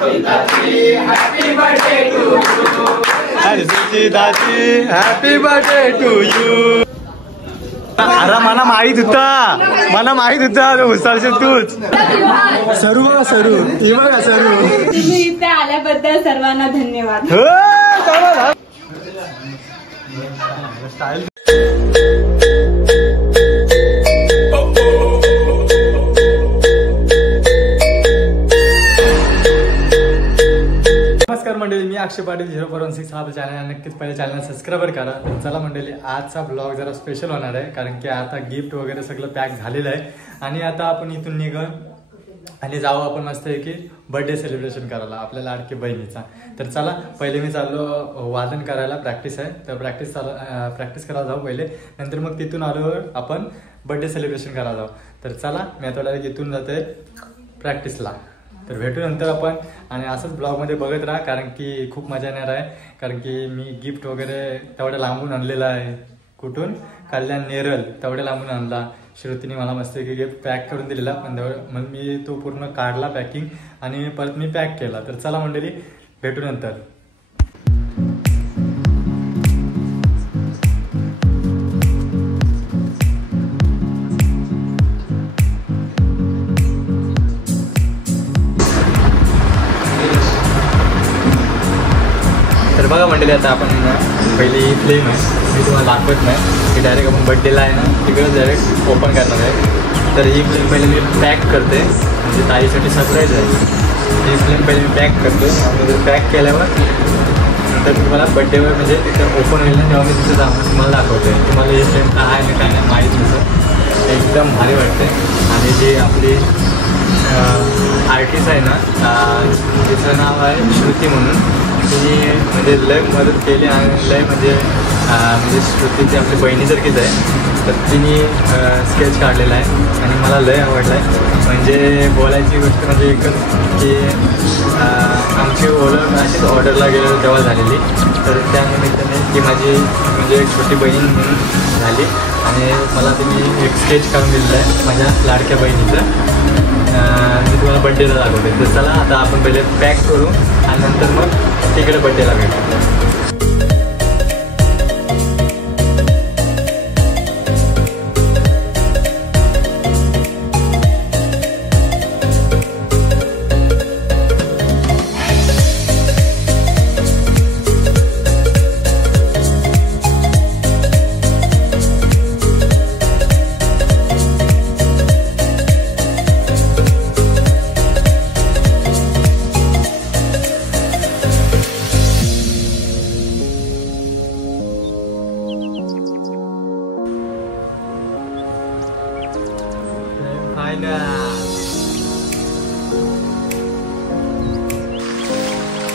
सुचिताची happy birthday to you. अरे मला माहित होता उसाळशील तूच. सरू बघा सरू हे बघा सरू. तुम्ही इथे आल्याबद्दल सर्वांना धन्यवाद. नमस्कार मंडळी, मी अक्षय पाटील 0416. हा चॅनल आहे, नक्कीच पहिले चॅनल सबस्क्राईब करा. तर चला मंडळी, आजचा ब्लॉग जरा स्पेशल होणार आहे, कारण की आता गिफ्ट वगैरे सगळं पॅक झालेलं आहे आणि आता आपण इथून निघू आणि जाऊ आपण मस्त आहे की बर्थडे सेलिब्रेशन करायला आपल्या लाडकी बहिणीचा. तर चला, पहिले मी चाललो वादन करायला, प्रॅक्टिस आहे तर प्रॅक्टिस करायला जाऊ पहिले, नंतर मग तिथून आल्यावर आपण बर्थडे सेलिब्रेशन करायला जाऊ. तर चला, मी आता इथून जाते प्रॅक्टिसला. तर भेटू नंतर आपण, आणि असंच ब्लॉगमध्ये बघत राहा, कारण की खूप मजा येणार आहे. कारण की मी गिफ्ट वगैरे तेवढ्या लांबून आणलेलं आहे. कुठून? कल्याण नेरळ तेवढ्या लांबून आणला. श्रुतीने मला मस्त की गिफ्ट पॅक करून दिलेला, पण मग मी तो पूर्ण काढला पॅकिंग आणि परत मी पॅक केला. तर चला मंडळी, भेटू नंतर. तर बघा मंडळी, आता आपण पहिली फ्लेम आहे, मी तुम्हाला दाखवत नाही, की डायरेक्ट आपण बड्डेला आहे ना तिकडं डायरेक्ट ओपन करणार आहे. तर ही फ्लेम पहिले मी पॅक करते, म्हणजे ताईसाठी सरप्राईज आहे. ही फ्लेम पहिले मी पॅक करतो, आणि जर पॅक केल्यावर नंतर तुम्हाला बड्डेवर म्हणजे तिथं ओपन होईल ना, तेव्हा मी तिथं जाऊन तुम्हाला दाखवते. तुम्हाला ही फ्लेम काय आहे ना काय नाही माहीत नसतं, एकदम भारी वाटते. आणि जी आपली आर्टिस्ट आहे ना, तिचं नाव आहे श्रुती म्हणून. तिने म्हणजे लय मदत केली आणि लय म्हणजे श्रुतीची आपली बहिणीसारखीच आहे. तर तिने स्केच काढलेला आहे आणि मला लय आवडला आहे. म्हणजे बोलायची गोष्ट म्हणजे एकच की आमची ओळख अशीच ऑर्डरला गेलो तेव्हा झालेली. तर त्यानिमित्ताने ती माझी म्हणजे एक छोटी बहीण म्हणून झाली आणि मला तिने एक स्केच काढून दिलेलं आहे माझ्या लाडक्या बहिणीचं. मी तुम्हाला बड्डेला दाखवते. तर चला, आता आपण पहिले पॅक करू आणि नंतर मग तिकडे बड्डेला भेटू.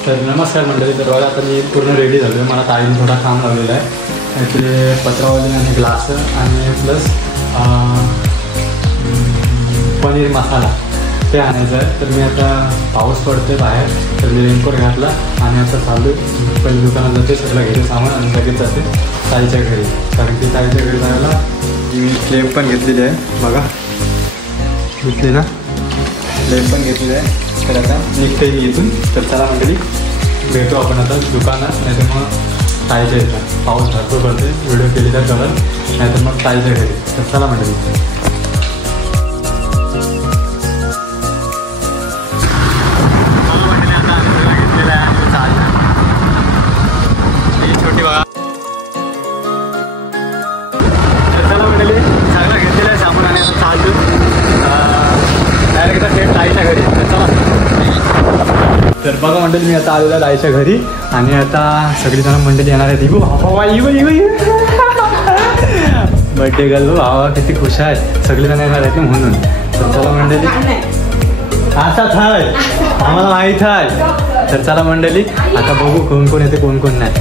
तर नमस्कार मंडळी. तर बघा, आता मी पूर्ण रेडी झालो आहे. मला ताईने थोडा काम लावलेला आहे, ते पत्रावली आणि ग्लास आणि प्लस पनीर मसाला ते आणायचं आहे. तर मी आता पाऊस पडते बाहेर, तर मी रेनकोट घातला आणि आता चालू पहिले दुकानात जाते, सगळं घरी सामान आणि लगेच जाते ताईच्या घरी. कारण की ताईच्या घरी जायला मी फ्लेम पण घेतलेली आहे, बघा घेतली ना, फ्लेम पण घेतलेली आहे. तर आता निघते मी इथून. तर चला मंडळी, भेटू आपण आता दुकानात, नाही तर मग ताईच्या इथं. पाऊस भरपूर पडते, व्हिडिओ केली तर कळलं, नाही तर मग ताईच्या घरी. तर चला मंडळी. छोटी बघा, तर चला मंडळी, सगळं घेतलेलं आहे सामान आणि आता चालतो डायरेक्ट आता थेट ताईच्या घरी. तर चला. तर बघा मंडळी, मी आता आलेलो आहे ताईच्या घरी आणि आता सगळीजण मंडळी येणार आहेत. बर्थडे गर्ल भावा किती खुश आहे, सगळेजण येणार आहेत म्हणून. तर चला मंडळी, असाच आहे आम्हाला माहीत आहे. तर चला मंडळी, आता बघू कोण कोण येते कोण कोण नाही.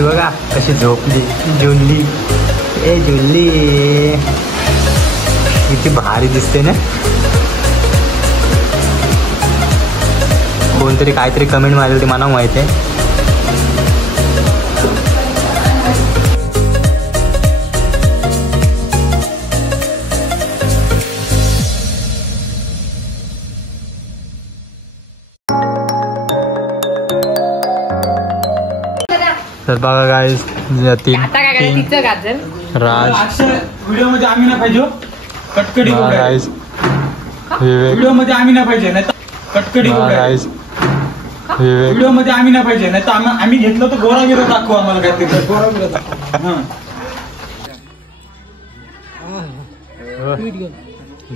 बघा कशी झोपली जुल्ली, ए जुल्ली किती भारी दिसते ना. कोणतरी काहीतरी कमेंट मारली ते मला माहिती आहे. तर बघा गाईस तीन राज व्हिडिओ मध्ये आम्ही ना पाहिजे कटकडी गाईस विवेक व्हिडिओ मध्ये आम्ही ना पाहिजे नाही कटकडी गाईस विवेक व्हिडिओ मध्ये आम्ही ना पाहिजे नाही तर आम्ही घेतलं तर गोरा गिरा दाखवू आम्हाला काहीतरी गोरा गिरा दाखव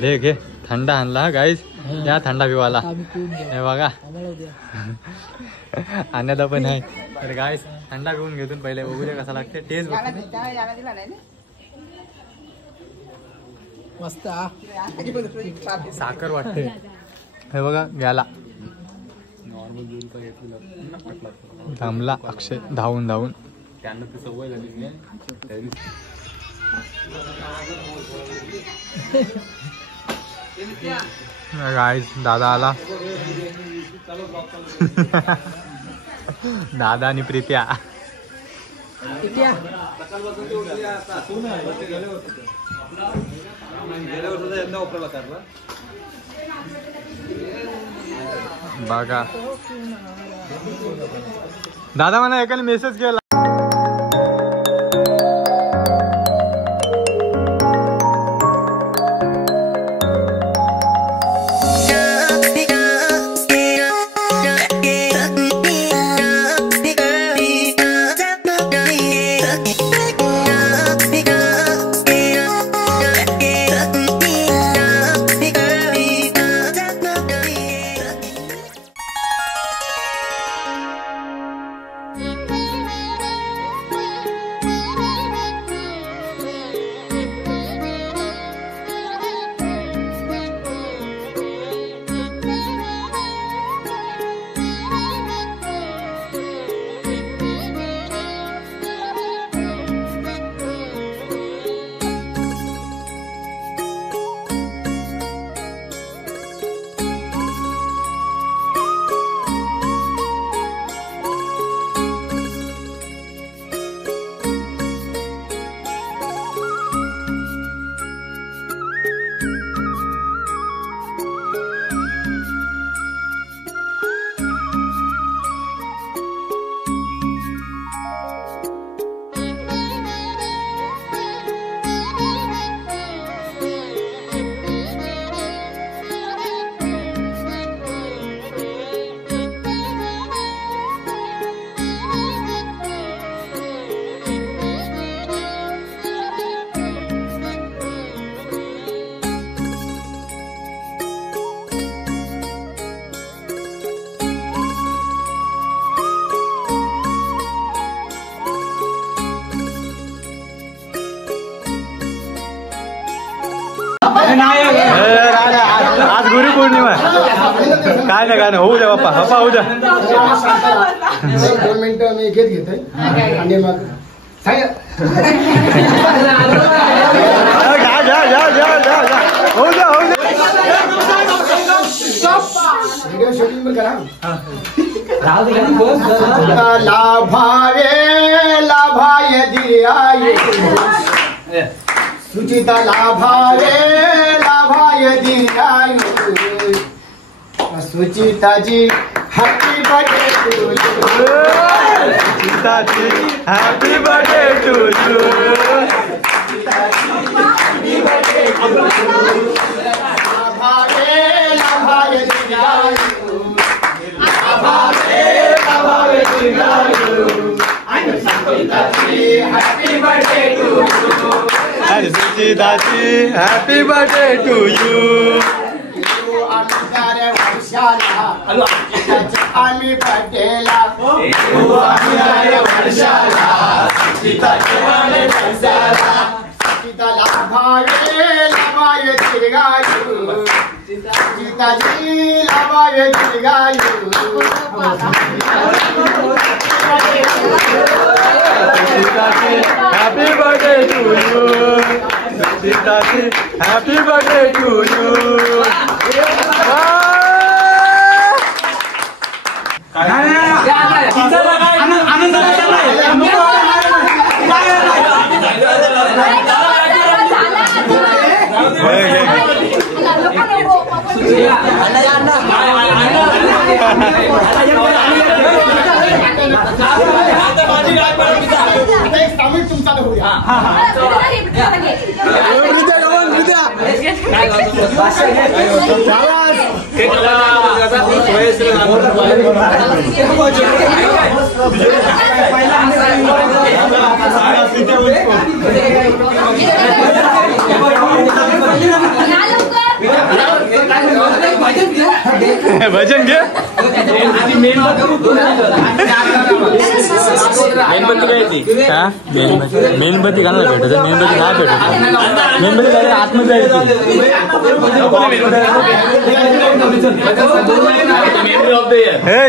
देख हे थंडा आणला गाईस या थंडा पिवाला हे बघा आणण्याचा पण आहे तर गाईस थंडा पिऊन घेतून पहिले बघूया कसा लागते टेस्ट मस्त साखर वाटते हे बघा घ्याला थांबला अक्षय धावून धावून गाईस दादा आला दादा आणि प्रीत्या बघा दादा मला एकाने मेसेज केला आज गुरु पौर्णिमा काय नाही होऊ द्या बाप्पा बाप्पा होऊ द्या 2 मिनिटं मी घेते आणि मग होऊ द्या व्हिडिओ शूटिंग करा लाभावे लाभाय दियाय सुचिता लाभावे लाभाय दियाय Suchita ji happy birthday to you Suchita ji happy birthday to you लाभावे लाभाय दियाय लाभावे लाभाय दियाय हॅपी बर्थडे टू यू अरे सुचिताची हॅपी बर्थडे टू यू आम्ही बर्थडेला वर्षाला सुचिता लाभावे लाभाय दीर्घायू सुचिताजी लाभावे दीर्घायू happy birthday to you Suchitaji happy birthday to you gift तुमचा होऊया. भजन घे. मेणबत्ती घालायला भेटत. मेणबत्ती नाही भेटत. मेणबत्ती आतमध्ये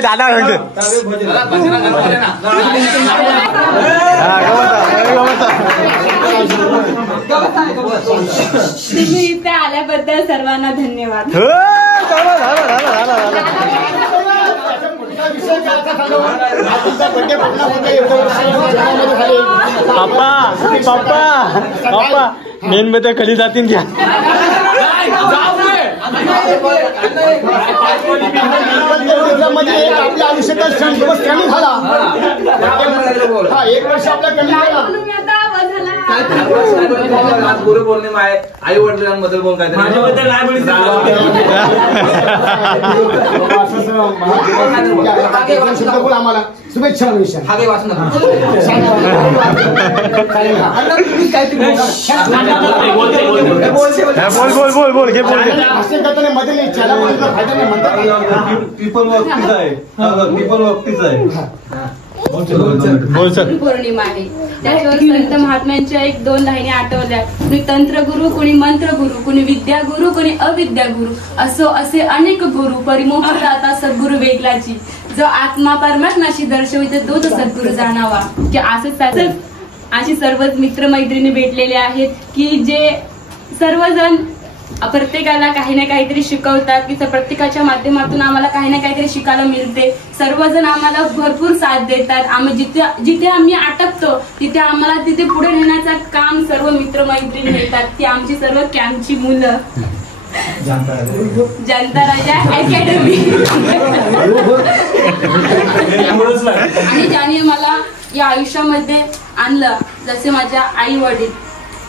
दादा तुम्ही इथे आल्याबद्दल सर्वांना धन्यवाद. पप्पा पप्पा पप्पा मेणबत्त्या खाली जातील घ्या. आपल्या आयुष्याचा क्षण दिवस कमी झाला. हा 1 वर्ष आपला कमी झाला. गुरुपौर्णिमा आहे. आई वडिलांबद्दल बोल काय माझ्याबद्दल आम्हाला शुभेच्छा. बोल बोल बोल घे बोल. असे करताना मध्ये नाही त्याला फायदा नाही म्हणतात. पीपल वक्तीच आहे. पीपल वक्तीच आहे. गुरुपौर्णिमा आहे. त्याच्यावर संत महात्म्यांच्या 1-2 लाईनी आठवल्या. कुणी तंत्रगुरु, कुणी मंत्रगुरु, कुणी विद्यागुरु, कुणी अविद्यागुरु, असो असे अनेक गुरु. परिमोक्ष दाता सद्गुरु वेगलाची. जो आत्मा परमात्म्याशी दर्शविते तोच सद्गुरु जाणावा. की असंच अशी सर्वच मित्रमैत्रिणी भेटलेले आहेत की जे सर्वजण प्रत्येकाला काही ना काहीतरी शिकवतात. की प्रत्येकाच्या माध्यमातून आम्हाला काही ना काहीतरी शिकायला मिळते. सर्वजण आम्हाला भरपूर साथ देतात. आम्ही जिथे आम्ही अटकतो तिथे आम्हाला तिथे पुढे नेण्याचं काम सर्व मित्रमैत्रिणी येतात. ती आमची सर्व कॅम्पची मुलं जनता राजा अकॅडमी. आणि ज्याने मला या आयुष्यामध्ये आणलं जसे माझ्या आई वडील.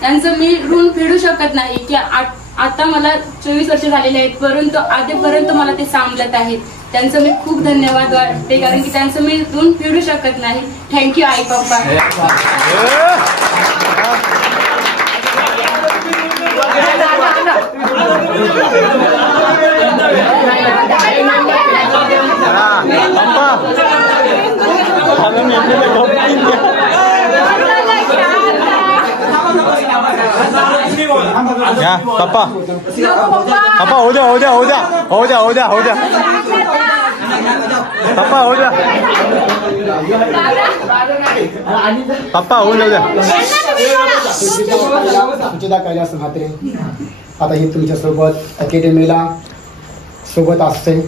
त्यांचं मी ऋण फेडू शकत नाही. की आता मला 24 वर्ष झालेले आहेत परंतु आधीपर्यंत मला ते सांभाळत आहेत. त्यांचं मी खूप धन्यवाद वाटते कारण की त्यांचं मी ऋण फेडू शकत नाही. थँक्यू आई पप्पा. पप्पा पप्पा हो द्या हो द्या हो द्या हो द्या हो द्या हो द्या पप्पा हो द्या पप्पा हो द्या. सुचिता कैलास म्हात्रे आता ही तुमच्या सोबत अकॅडमीला सोबत असते.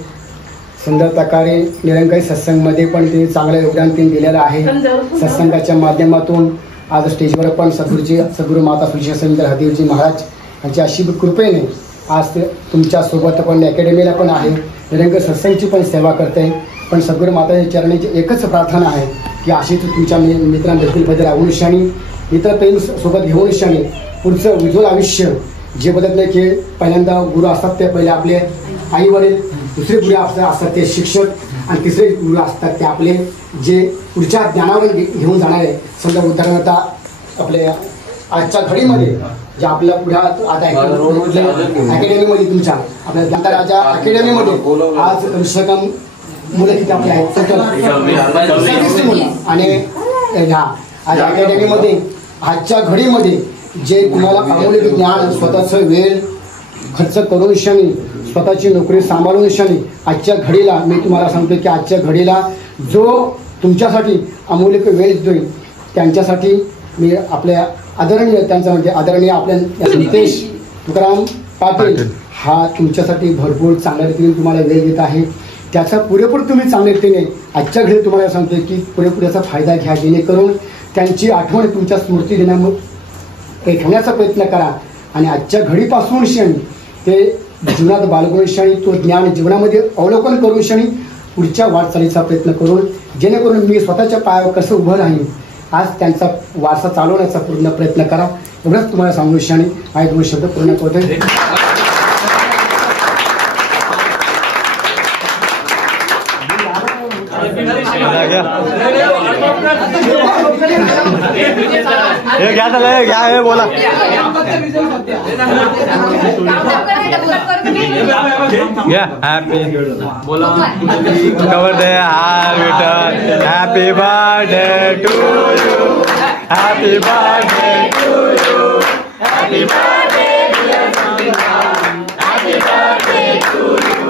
सुंदर प्रकारे निरंकारी सत्संगमध्ये पण ते चांगलं योगदान त्यांनी दिलेलं आहे. सत्संगाच्या माध्यमातून आज स्टेजवर पण सद्गुरू माता सुचिता हदीरजी महाराज यांच्या अशी कृपेने आज ते तुमच्या सोबत पण अकॅडमीला पण आहे. निरंकारी सत्संगची पण सेवा करते. पण सद्गुरू माताच्या चरणाची एकच प्रार्थना आहे की अशीच तुमच्या मित्रांबद्दल राहून शाणी मित्र प्रेम सोबत घेऊन शाणी पुढचं उज्ज्वल आयुष्य जे बदलले की पहिल्यांदा गुरु असतात ते पहिले आपले आई वडील, दुसरे गुरु असतात ते शिक्षक आणि तिसरे गुरु असतात ते आपले जे पुढच्या ज्ञानावर घेऊन जाणारे. समजा उदाहरणार्थ आपले आजच्या घडीमध्ये जे आपल्या पुढे आता अकॅडमीमध्ये तुमच्या आपल्या जनता राजा अकॅडमीमध्ये आज कम से कम मुलं किती आपले आहेत मुलं. आणि ह्या आज अकॅडमीमध्ये आजच्या घडीमध्ये जे तुम्हाला अमूल्य ज्ञान स्वतःचं वेळ खर्च करून क्षणी स्वतःची नोकरी सांभाळून क्षणी आजच्या घडीला मी तुम्हाला सांगतो की आजच्या घडीला जो तुमच्यासाठी अमूल्य वेळ देईल त्यांच्यासाठी मी आपल्या आदरणीय त्यांचा म्हणजे आदरणीय आपल्या संतेश तुकाराम पाटील हा तुमच्यासाठी भरपूर चांगल्या रीतीने तुम्हाला वेळ देत आहे. त्याचा पुरेपूर तुम्ही चांगल्या रीतीने आजच्या घडी तुम्हाला सांगतो की पुरेपूर याचा फायदा घ्या जेणेकरून त्यांची आठवण तुमच्या स्मृती ठेवण्याचा प्रयत्न करा. आणि आजच्या घडीपासून क्षणी ते जीवनात बाळगून क्षणी तो ज्ञान जीवनामध्ये अवलोकन करून क्षणी पुढच्या वाटचालीचा प्रयत्न करून जेणेकरून मी स्वतःच्या पायावर कसं उभं राहीन आज त्यांचा वारसा चालवण्याचा पूर्ण प्रयत्न करा. एवढंच तुम्हाला सांगू इच्छाने हा एक शब्द पूर्ण करतोय. घ्या त्याला घ्या हे बोला. घ्या हॅपी कवर दे हार Vitthal. Happy birthday to you. Happy birthday to you. Happy birthday happy birthday to you.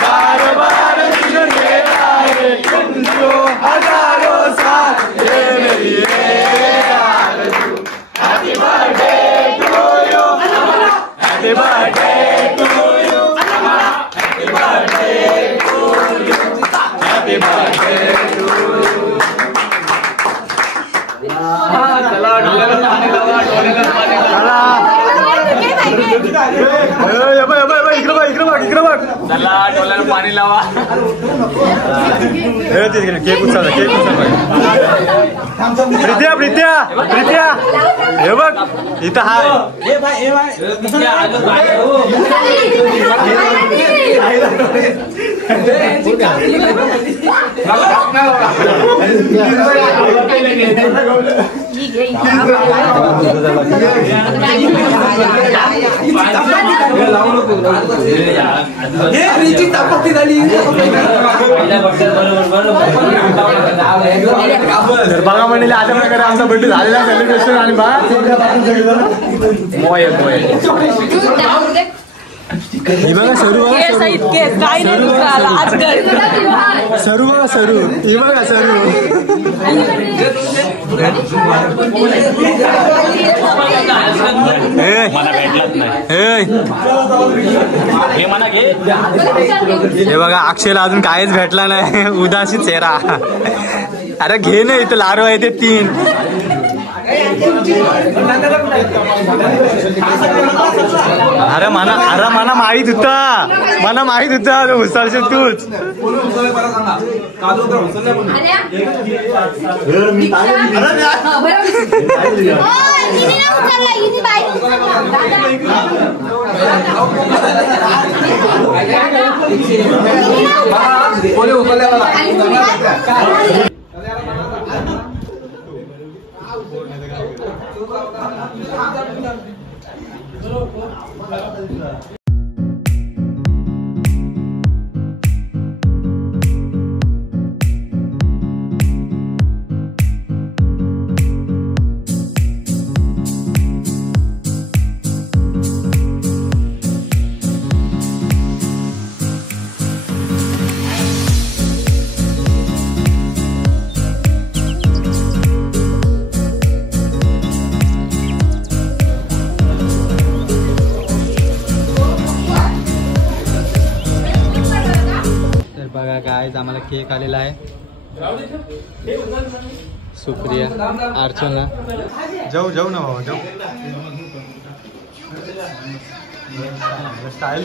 बार बार हजारों साल ये मेरी आरज़ू. Happy birthday to you. Happy birthday to you. Happy birthday to you. Happy birthday to you. चला डोळ्याला पाणी लावा. इकडे बघ. चला डोळ्याला पाणी लावा. केक उचलला. प्रीत्या हे बघ इथं हाय. बघा म्हणले अशा प्रकारे आमचा बर्थडे झालेला सेलिब्रेशन. आणि बा हे बघा सरू बघा सरू हे बघा सरू. हे बघा अक्षयला अजून काहीच भेटला नाही. उदासी चेहरा. अरे घे ना इथं लारू आहे ते 3. अरे मला माहित होता उचलशील तूच. बघा काय आम्हाला केक आलेला आहे. सुप्रिया अर्चना जाऊ ना बाबा जाऊ. स्टाईल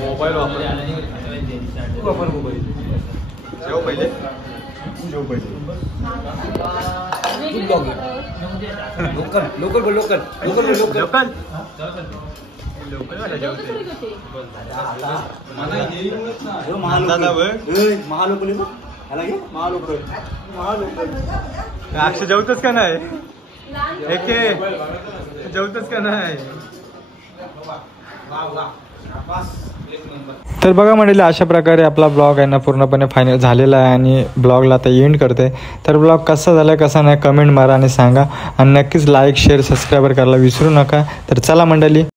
मोबाईल वापर मोबाईल जेव पहिले लोकल अक्षय जेवतच का नाही. जेवतच का नाही. तर बघा म्हणले अशा प्रकारे आपला ब्लॉग आहे ना पूर्णपणे फायनल झालेला आहे. आणि ब्लॉगला आता एंड करते. तर ब्लॉग कसा झाला कसा नाही कमेंट मारा आणि सांगा. आणि नक्कीच लाईक शेअर सबस्क्राईब करायला विसरू नका. तर चला मंडळी.